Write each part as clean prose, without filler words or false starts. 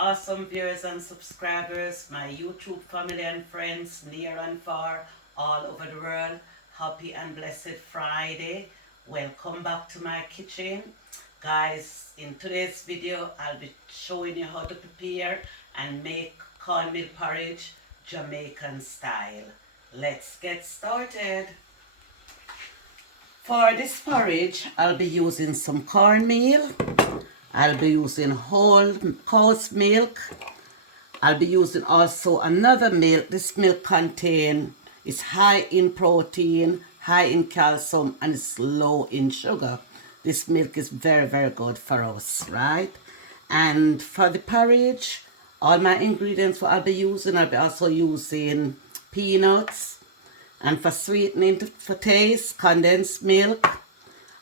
awesome viewers and subscribers, my YouTube family and friends near and far, all over the world. Happy and blessed Friday. Welcome back to my kitchen. Guys, in today's video, I'll be showing you how to prepare and make cornmeal porridge Jamaican style. Let's get started. For this porridge, I'll be using some cornmeal. I'll be using whole cow's milk. I'll be using also another milk. This milk is high in protein, high in calcium, and it's low in sugar. This milk is very, very good for us, right? And for the porridge, all my ingredients what I'll be also using peanuts. And for sweetening for taste, condensed milk.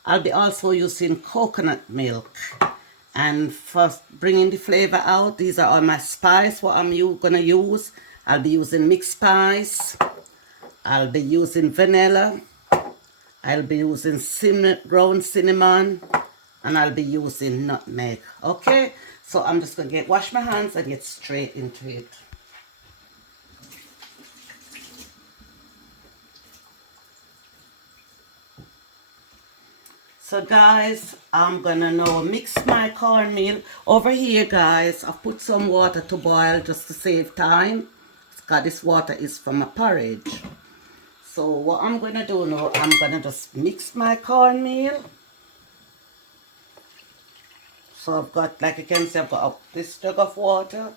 I'll be also using coconut milk. And for bringing the flavor out, these are all my spice what I'm gonna use. I'll be using mixed spice. I'll be using vanilla. I'll be using ground cinnamon. And I'll be using nutmeg. Okay? So I'm just gonna wash my hands and get straight into it. So guys, I'm gonna now mix my cornmeal. Over here guys, I've put some water to boil just to save time. Because this water is from a porridge. So what I'm gonna do now, I'm gonna just mix my cornmeal. So I've got, like you can see, I've got this jug of water.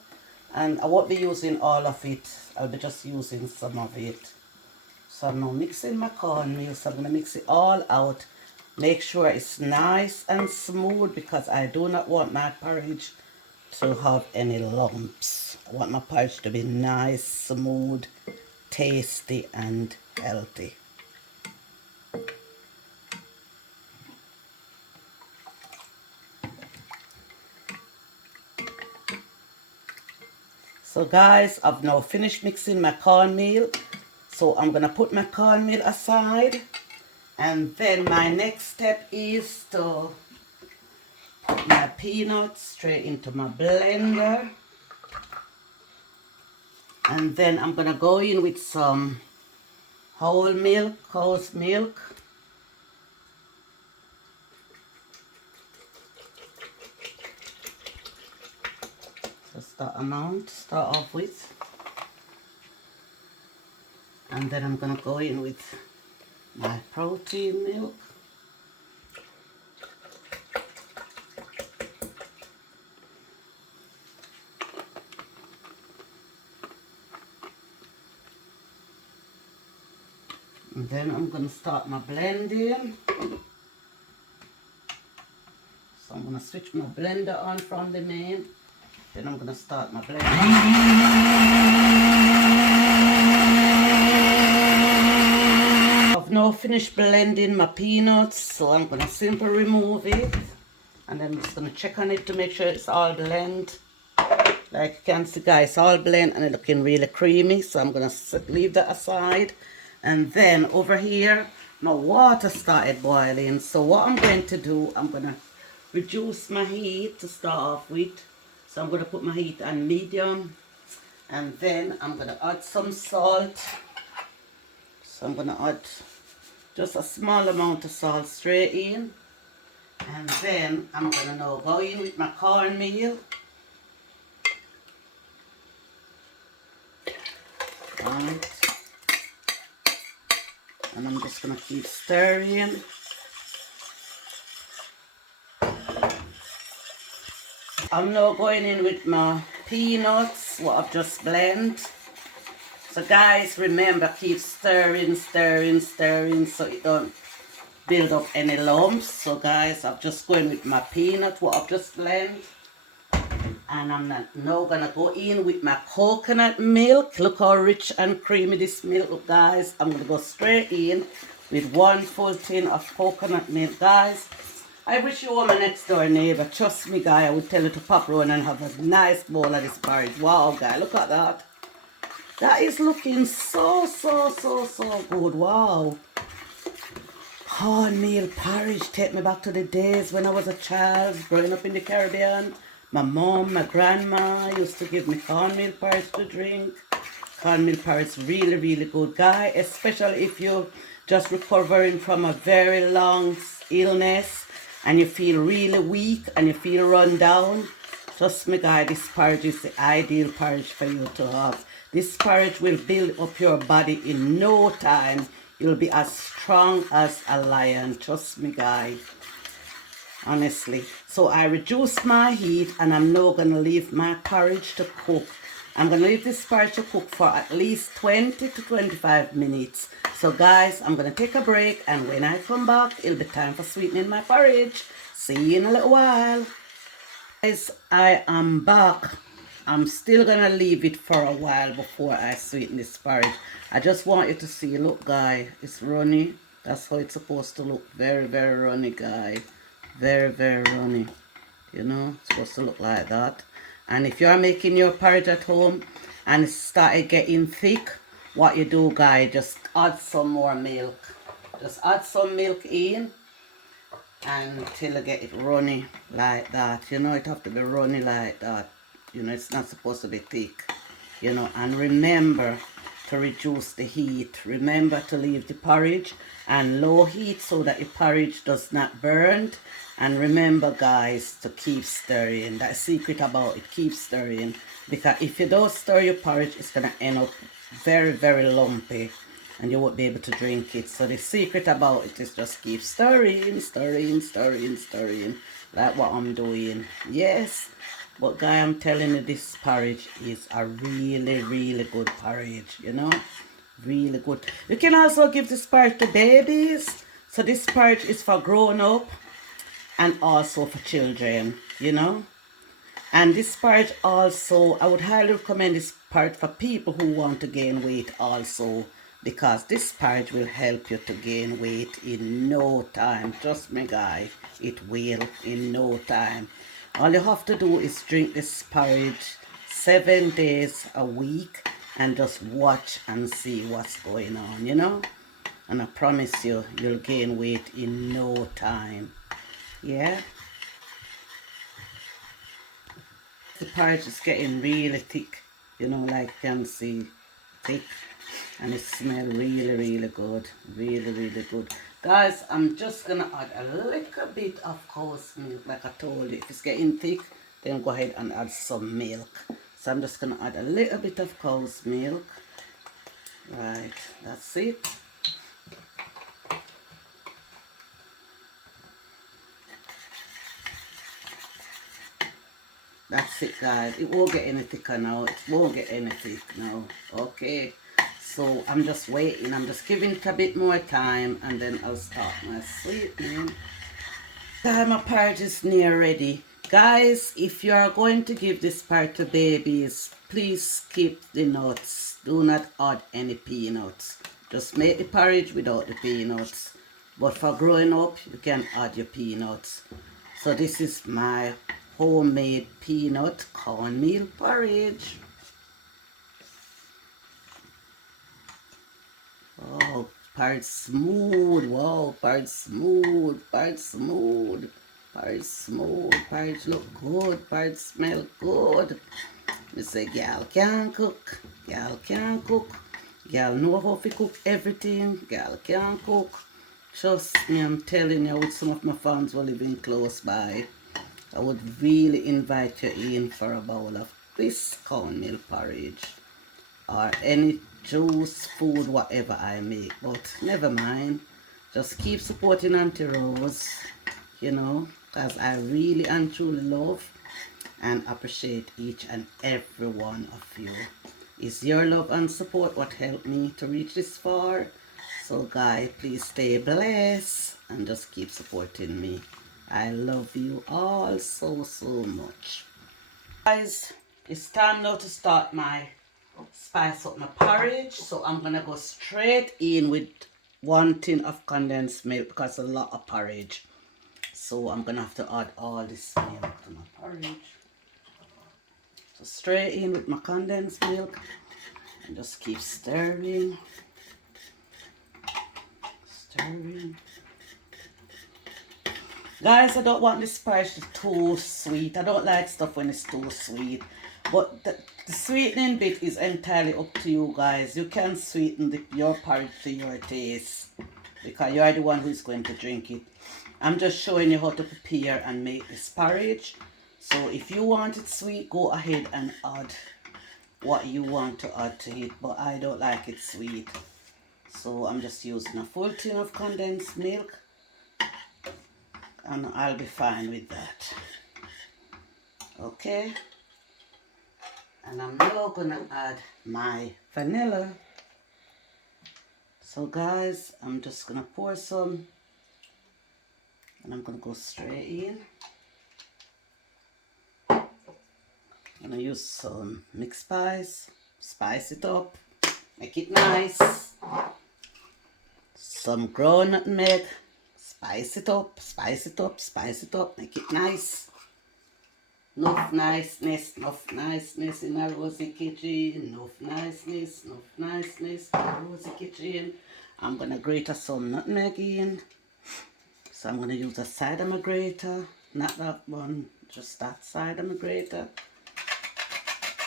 And I won't be using all of it. I'll be just using some of it. So I'm now mixing my cornmeal. So I'm gonna mix it all out. Make sure it's nice and smooth because I do not want my porridge to have any lumps. I want my porridge to be nice, smooth, tasty and healthy. So guys, I've now finished mixing my cornmeal. So I'm going to put my cornmeal aside. And then my next step is to put my peanuts straight into my blender. And then I'm going to go in with some whole milk, cow's milk. Just that amount to start off with. And then I'm going to go in with my protein milk. And then I'm going to start my blending. So I'm going to switch my blender on from the main. Then I'm going to start my blending. Now finished blending my peanuts, so I'm going to simply remove it and then I'm just going to check on it to make sure it's all blend. Like you can see guys, all blend and it's looking really creamy, so I'm going to leave that aside. And then over here my water started boiling, so what I'm going to do, I'm going to reduce my heat to start off with. So I'm going to put my heat on medium and then I'm going to add some salt. So I'm going to add just a small amount of salt straight in. And then I'm going to now go in with my cornmeal. Right. And I'm just going to keep stirring. I'm now going in with my peanuts, what I've just blended. So guys, remember, keep stirring, stirring, stirring so it don't build up any lumps. So guys, I'm just going with my peanut, what I've just blended. And I'm now going to go in with my coconut milk. Look how rich and creamy this milk, guys. I'm going to go straight in with 1 full tin of coconut milk, guys. I wish you were my next door neighbor. Trust me, guys, I would tell you to pop around and have a nice bowl of this porridge. Wow, guys, look at that. That is looking so good. Wow. Cornmeal porridge take me back to the days when I was a child growing up in the Caribbean. My mom, my grandma used to give me cornmeal porridge to drink. Cornmeal porridge really, really good, guy, especially if you're just recovering from a very long illness and you feel really weak and you feel run down. Trust me, guy, this porridge is the ideal porridge for you to have. This porridge will build up your body in no time. You'll be as strong as a lion. Trust me, guy. Honestly. So I reduced my heat and I'm now going to leave my porridge to cook. I'm going to leave this porridge to cook for at least 20 to 25 minutes. So guys, I'm going to take a break, and when I come back, it'll be time for sweetening my porridge. See you in a little while. Guys, I am back. I'm still going to leave it for a while before I sweeten this porridge. I just want you to see, look guy, it's runny. That's how it's supposed to look. Very, very runny, guy. Very, very runny. You know, it's supposed to look like that. And if you're making your porridge at home and it started getting thick, what you do, guy, just add some more milk. Just add some milk in until you get it runny like that. You know, it have to be runny like that. You know, it's not supposed to be thick. You know, and remember to reduce the heat. Remember to leave the porridge on low heat so that your porridge does not burn. And remember, guys, to keep stirring. That's the secret about it. Keep stirring. Because if you don't stir your porridge, it's going to end up very, very lumpy. And you won't be able to drink it. So the secret about it is just keep stirring, stirring, stirring, stirring. Like what I'm doing. Yes. But guy, I'm telling you, this porridge is a really, really good porridge. You know. Really good. You can also give this porridge to babies. So this porridge is for grown up. And also for children, you know. And this porridge also, I would highly recommend this porridge for people who want to gain weight also. Because this porridge will help you to gain weight in no time. Trust me, guy, it will in no time. All you have to do is drink this porridge 7 days a week and just watch and see what's going on, you know. And I promise you, you'll gain weight in no time. Yeah, the porridge is getting really thick, you know, like you can see, thick, and it smells really, really good, really, really good. Guys, I'm just gonna add a little bit of cow's milk, like I told you. If it's getting thick, then go ahead and add some milk. So I'm just gonna add a little bit of cow's milk. Right, that's it. That's it, guys. It won't get any thicker now. It won't get any thick now. Okay. So I'm just waiting. I'm just giving it a bit more time, and then I'll start my sweetening. My porridge is near ready. Guys, if you are going to give this porridge to babies, please skip the nuts. Do not add any peanuts. Just make the porridge without the peanuts. But for growing up, you can add your peanuts. So this is my homemade peanut cornmeal porridge. Oh, porridge smooth. Wow, porridge smooth. Porridge smooth. Porridge smooth. Porridge look good. Porridge smell good. Me say, gal can cook. Gal can cook. Gal know how to cook everything. Gal can cook. Trust me, I'm telling you, with some of my fans who living close by, I would really invite you in for a bowl of this cornmeal porridge. Or any juice, food, whatever I make. But never mind. Just keep supporting Auntie Rose, you know, because I really and truly love and appreciate each and every one of you. It's your love and support what helped me to reach this far. So guys, please stay blessed and just keep supporting me. I love you all so, so much. Guys, it's time now to start my spice up my porridge. So I'm going to go straight in with 1 tin of condensed milk because a lot of porridge. So I'm going to have to add all this milk to my porridge. So straight in with my condensed milk and just keep stirring. Stirring. Guys, I don't want this porridge too sweet. I don't like stuff when it's too sweet. But the sweetening bit is entirely up to you guys. You can sweeten your porridge to your taste, because you are the one who is going to drink it. I'm just showing you how to prepare and make this porridge. So if you want it sweet, go ahead and add what you want to add to it. But I don't like it sweet. So I'm just using a full tin of condensed milk. And I'll be fine with that. Okay. And I'm now gonna add my vanilla. So guys, I'm just gonna pour some, and I'm gonna go straight in. I'm gonna use some mixed spice it up, make it nice. Some ground nutmeg, spice it up, spice it up, spice it up, make it nice. Enough niceness in a rosy kitchen. Enough niceness in a rosy kitchen. I'm gonna grate some nutmeg in. So I'm gonna use a side of my grater, not that one, just that side of my grater.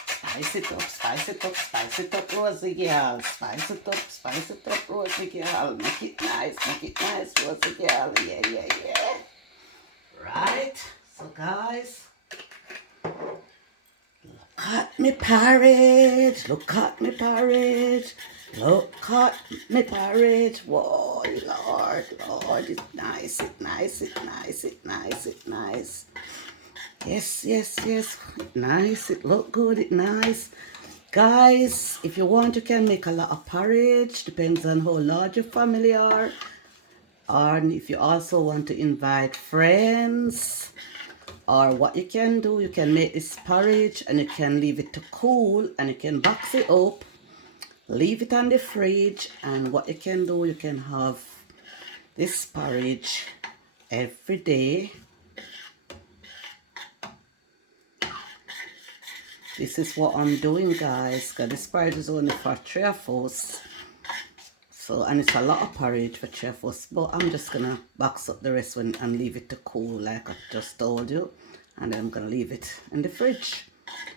Spice it up, spice it up, spice it up, rosy girl. Spice it up, rosy girl. Make it nice, rosy girl. Yeah. Right. So guys, look at me porridge, look at me porridge, look at me porridge. Whoa, Lord, it's nice, it's nice. Yes, it nice, it look good, it nice. Guys, if you want, you can make a lot of porridge, depends on how large your family are. Or if you also want to invite friends, or what you can do, you can make this porridge and you can leave it to cool, and you can box it up, leave it on the fridge, and what you can do, you can have this porridge every day. This is what I'm doing, guys, because this porridge is only for 3 of us. So, and it's a lot of porridge for 3 of us, but I'm just gonna box up the rest and leave it to cool like I just told you. And then I'm gonna leave it in the fridge.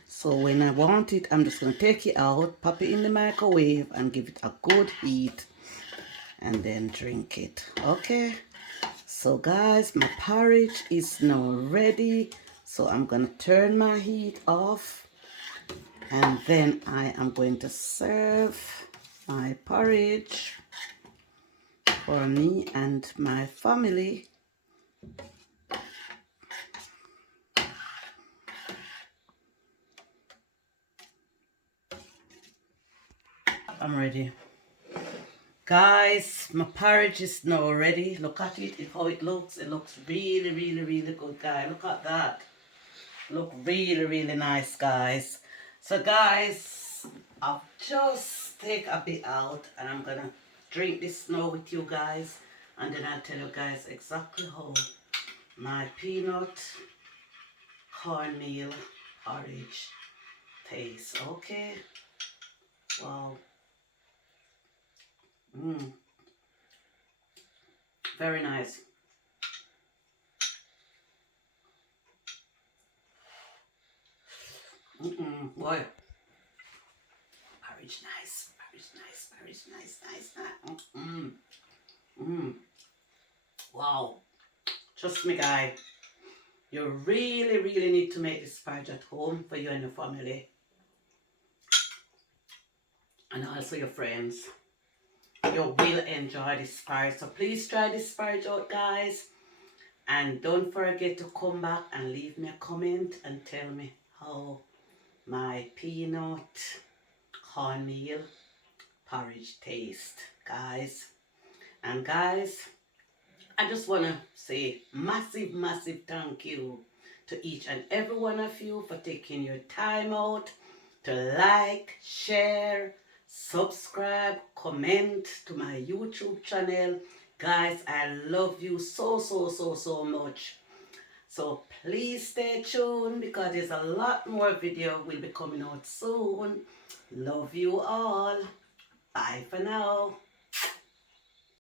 So when I want it, I'm just gonna take it out, pop it in the microwave, and give it a good heat, and then drink it. Okay. So guys, my porridge is now ready. So I'm gonna turn my heat off, and then I am going to serve my porridge for me and my family. I'm ready. Guys, my porridge is now ready. Look at it, how it looks. It looks really good, guys. Look at that. Look really nice, guys. So guys, I'll just take a bit out, and I'm gonna drink this now with you guys, and then I'll tell you guys exactly how my peanut cornmeal porridge tastes. Okay. Wow. Very nice. Boy. Porridge nice. Wow. Trust me, guy. You really need to make this porridge at home for you and your family. And also your friends. You will enjoy this porridge. So please try this porridge out, guys. And don't forget to come back and leave me a comment and tell me how my peanut cornmeal porridge tastes, guys. And guys, I just want to say massive thank you to each and every one of you for taking your time out to like, share, subscribe, comment to my YouTube channel. Guys, I love you so much. So please stay tuned, because there's a lot more video will be coming out soon. Love you all. Bye for now.